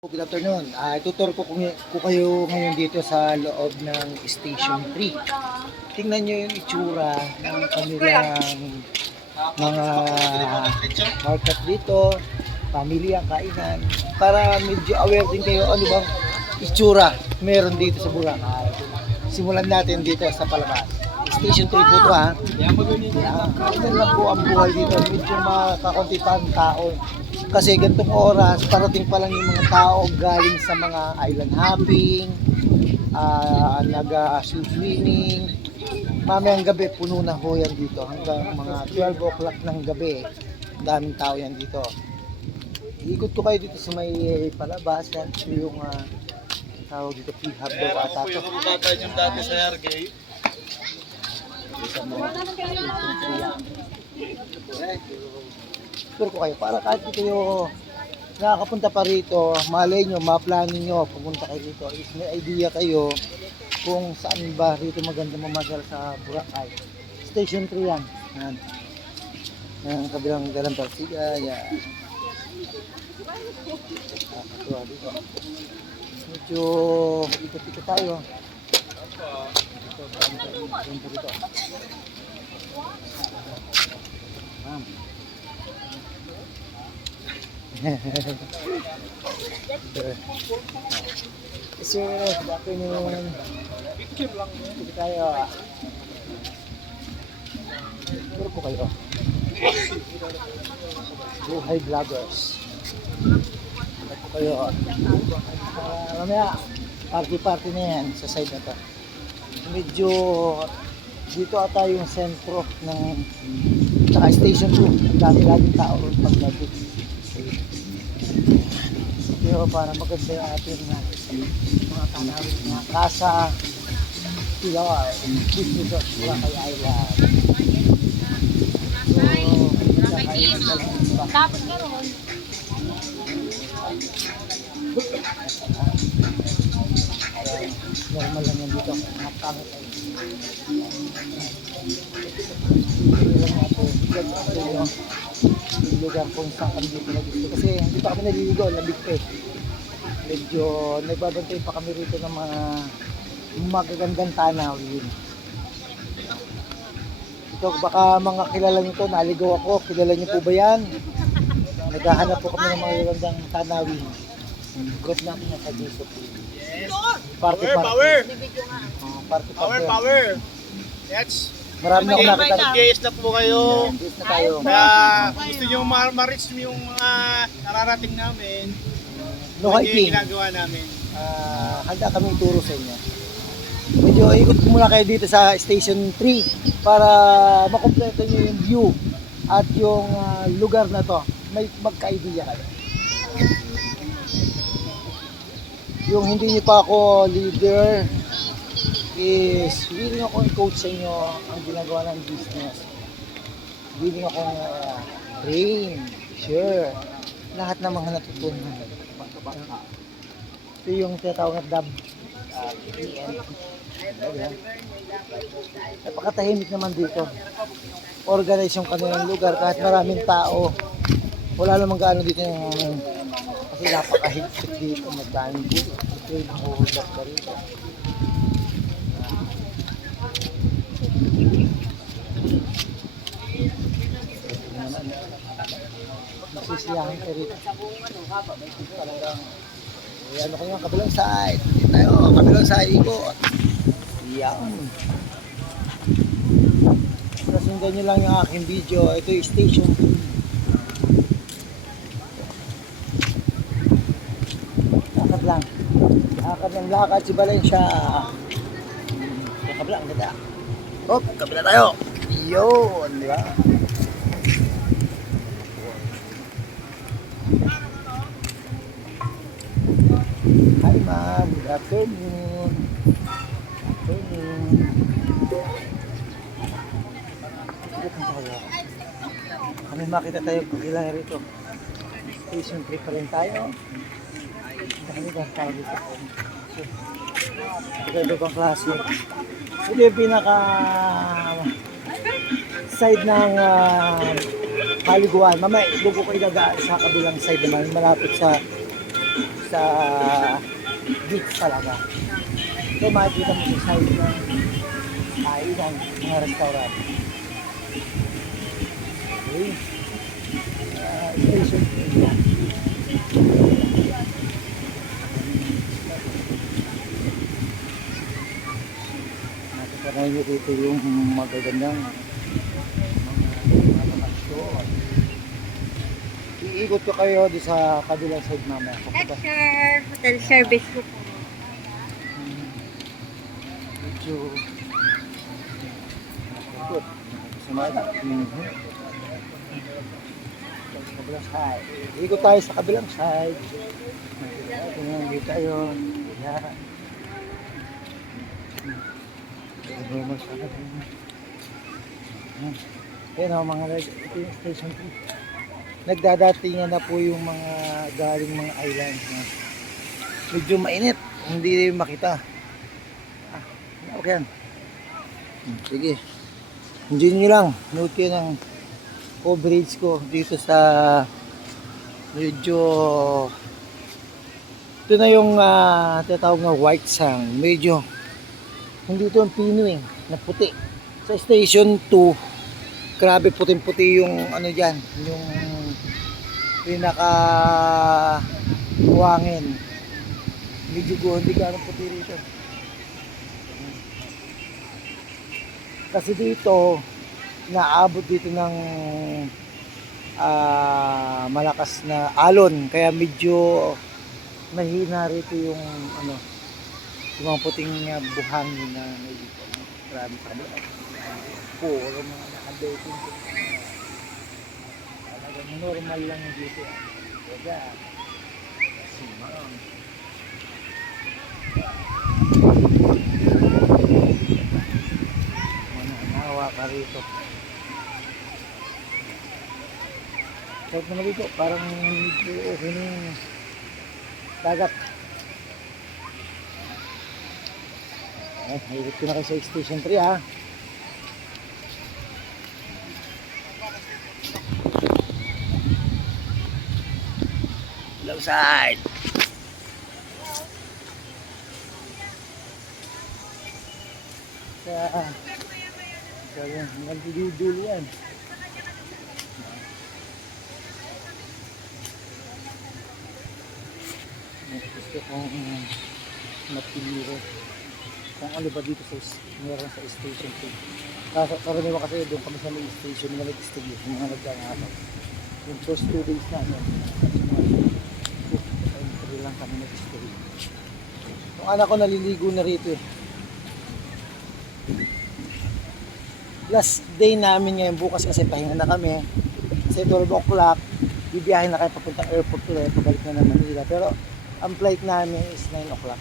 Good afternoon. Tutor ko kayo ngayon dito sa loob ng Station 3. Tingnan nyo yung itsura ng kanilang mga market dito, pamilya, kainan, para medyo aware din kayo ano bang itsura meron dito sa Boracay. Simulan natin dito sa palabas. Station 3 po ito ha. Ito lang po ang buhay dito. Medyo makakunti pa ang tao. Kasi ganitong oras, parating pa lang yung mga tao galing sa mga island hopping, nag-swimming. Mamayang gabi, puno na ho yan dito. Hanggang mga 12 o'clock ng gabi, daming tao yan dito. Ikot ko kayo dito sa may palabas. Yan ito yung tawag dito, P-Hub daw ata to. Yung dati sa Hergay. Tour ko kayo para kahit di kayo nakakapunta pa rito, malay nyo, ma-plano nyo, pumunta kayo rito, is may idea kayo kung saan ba rito maganda mamasyal sa Boracay. Station 3 yan. Yan. Yan, kabilang dalang Tarsiga. Yan. Nakakatuwa dito. Medyo ikot-ikot tayo. Dito. Ma'am. Sir, good afternoon. Picture lang dito tayo. Puro po kayo. Buhay vloggers. Puro po kayo. Mamaya, party na yan sa side na to. Medyo dito ata yung sentro ng saka station 2. Ang dami-daming tao pagdating. Pero para maganda yung ating mga tanawin, mga kasa, pilar, dito sa Boracay Island. So, Tapos karon. normal lang yan dito. Nakakangit ay. Yung lugar kung saan kami dito na gusto. Kasi hindi pa kami naliligo, labig pa eh. Medyo nagbabantay pa kami rito ng mga magagandang tanawin. Ito baka mga kilala nyo to, naligaw ako. Kilala nyo po ba yan? Naghahanap po kami ng mga magagandang tanawin. Group natin na sa dito. Party. Power! Party. Power! That's Marami na ako nakita. mag-GS na po kayo. Yes na tayo. Kaya gusto nyo ma-reach yung mga nararating namin. No yung hiking. ginagawa namin. Handa kami ituro sa inyo. Medyo ikot muna kayo dito sa Station 3 para makompleto nyo yung view at yung lugar na to. May magka-idea kayo. Yung hindi nyo pa ako leader is willing akong i-coach sa inyo ang ginagawa ng business. Willing akong train, sure. Lahat ng mga natutunan. Ito yung tinatawag na PN. Napakatahimik naman dito. Organize yung kanilang lugar kahit maraming tao. Wala namang gaano dito yung kasi napakahigpit dito. Madaming dito. Ito yung mahulog ka rito. Magsisiyahan ka rito. Talagang ano ko yung kabilang side. Hindi tayo, kabilang side ikot. Yan. Nasundan nyo lang yung aking video. Ito yung station 2. Lakad lang. Lakad ng lakad si Valencia. Yung kabila, ang ganda. Hop, kabila tayo. Yun, di ba? Hi ma'am, good afternoon. Kami makita tayo pagkilala rito. Station 3 pa rin tayo. Kami ba tawag dito? Ito pang klase. Ito yung pinaka side ng paliguan. Mamaya, ibubo ko ilagaan sa kabilang side naman. Malapit sa sa beach talaga. Ito makikita mo sa side ng kainan, mga restaurant. Okay. Station 3. Nakikita nyo dito yung magagandang mga lokasyon. Iikot ko kayo di sa kabilang side mamaya. Yes, sir. Hotel service ko po. Medyo ikot. Sumada. Sa kabilang side. Ikot tayo sa kabilang side. Tingnan dito tayo. Yan. Normal sa kabilang. Yan o mga ito yung station 3. Nagdadatingan na po yung mga galing mga islands na medyo mainit, hindi makita. Okay yan. Sige. Enjoy nyo lang. Note kayo ng coverage ko dito sa medyo ito na yung tinatawag na white sand. Medyo hindi ito ang Pinoy na puti. Sa station 2 grabe puting-puti yung ano dyan, yung pinaka buwangin. Medyo hindi ka puti rito. Kasi dito, naabot dito ng malakas na alon. Kaya medyo mahina rito yung ano, yung mga puting buhangin na may dito. Grabe sa kabila. Puro mga nakabeting. Talagang normal lang dito. Kaya, simang. Mananawa ka rito. Kahit naman dito, parang medyo okay na yung dagat. Higit ko na kayo sa station 3 ha. Long side. So yan, nagdudulo yan. Gusto kong mapili ko kung ano ba dito sa meron sa station 2. Karaniwan kasi doon kami sa may station na nag-studio yung mga nagkangataw. Yung first 2 days namin ay lang kami nag-studio. Yung anak ko naliligo na rito eh. Last day namin ngayon bukas kasi pahinga na kami. Kasi 12 o'clock bibiyahin na kayo papuntang airport ulit, pabalik na naman Manila. Pero ang flight namin is 9 o'clock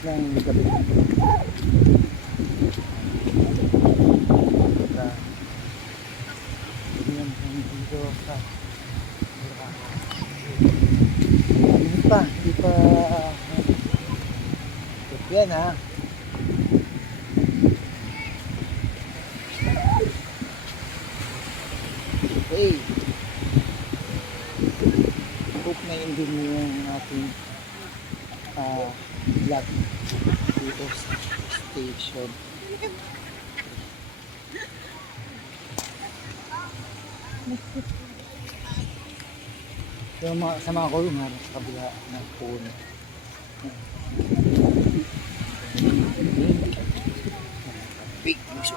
ng gabi. Hindi pa yan ha. Okay. Hope na yun din yung ating vlog dito sa station. Sa mga kulong sa kabila ng puno. Big mission.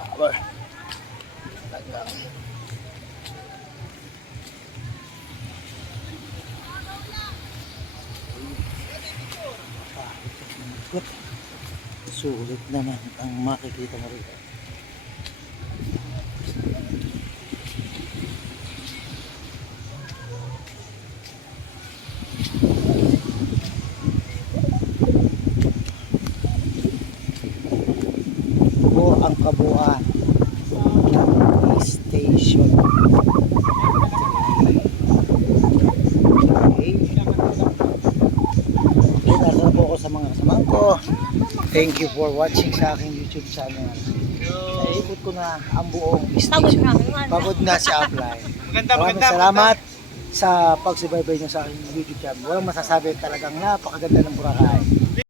Power. Talagang sulit naman ang makikita mo rito. Ito ang kabuuan ng station. Okay. Nasa po ako sa mga kasamahan ko. Thank you for watching sa aking YouTube channel. Naikot ko na ang buong station. Pagod na si Upline. Maganda. Maraming salamat sa pagsubaybay nyo sa aking YouTube channel. Walang masasabi, talagang napakaganda ng Boracay.